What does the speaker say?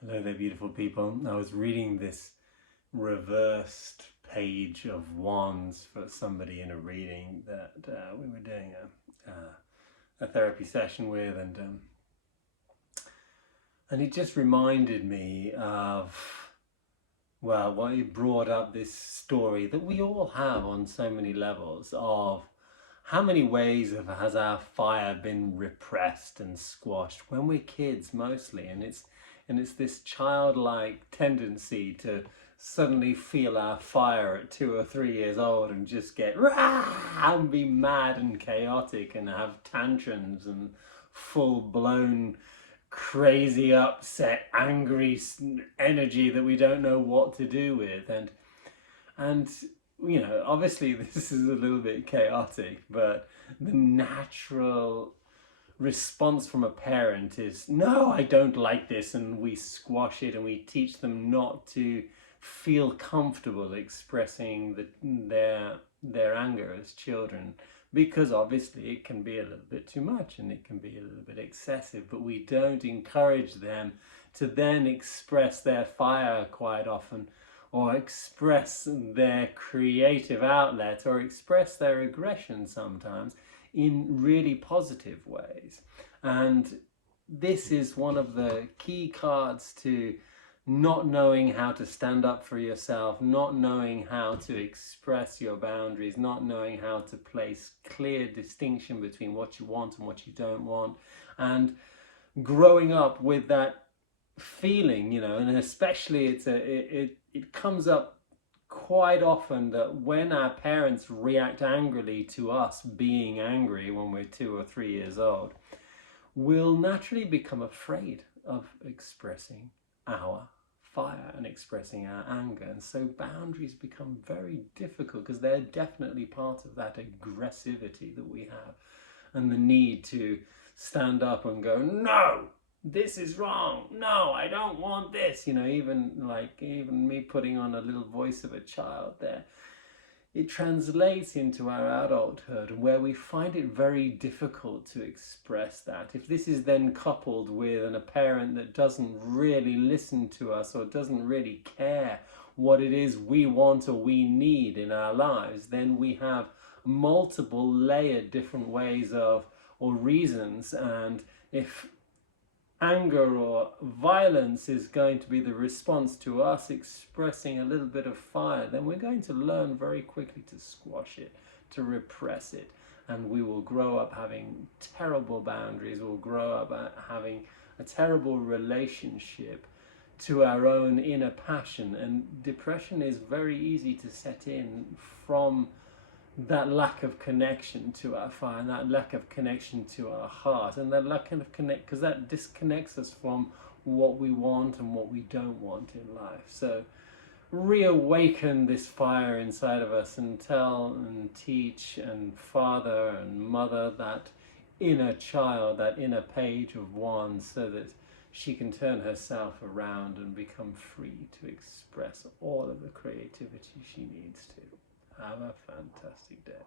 Hello there, beautiful people. I was reading this reversed page of wands for somebody in a reading that we were doing a therapy session with, and it just reminded me of, well, what it brought up this story that we all have on so many levels of how many ways has our fire been repressed and squashed when we're kids mostly, and it's this childlike tendency to suddenly feel our fire at 2 or 3 years old and just get rah and be mad and chaotic and have tantrums and full-blown crazy upset angry energy that we don't know what to do with. And you know, obviously this is a little bit chaotic, but the natural response from a parent is, no, I don't like this, and we squash it and we teach them not to feel comfortable expressing their anger as children, because obviously it can be a little bit too much and it can be a little bit excessive, but we don't encourage them to then express their fire quite often, or express their creative outlet, or express their aggression sometimes in really positive ways. And this is one of the key cards to not knowing how to stand up for yourself, not knowing how to express your boundaries, not knowing how to place clear distinction between what you want and what you don't want, and growing up with that feeling, you know. And especially it comes up quite often that when our parents react angrily to us being angry when we're 2 or 3 years old, we'll naturally become afraid of expressing our fire and expressing our anger. And so boundaries become very difficult because they're definitely part of that aggressivity that we have, and the need to stand up and go, no, this is wrong, no, I don't want this, you know. Even me putting on a little voice of a child there, it translates into our adulthood, where we find it very difficult to express that. If this is then coupled with a parent that doesn't really listen to us, or doesn't really care what it is we want or we need in our lives, then we have multiple layered different ways of, or reasons. And if anger or violence is going to be the response to us expressing a little bit of fire, then we're going to learn very quickly to squash it, to repress it, and we will grow up having terrible boundaries. We'll grow up having a terrible relationship to our own inner passion, and depression is very easy to set in from that lack of connection to our fire, and that lack of connection to our heart, and that lack of because that disconnects us from what we want and what we don't want in life. So reawaken this fire inside of us, and tell and teach and father and mother that inner child, that inner page of wands, so that she can turn herself around and become free to express all of the creativity she needs to. Have a fantastic day.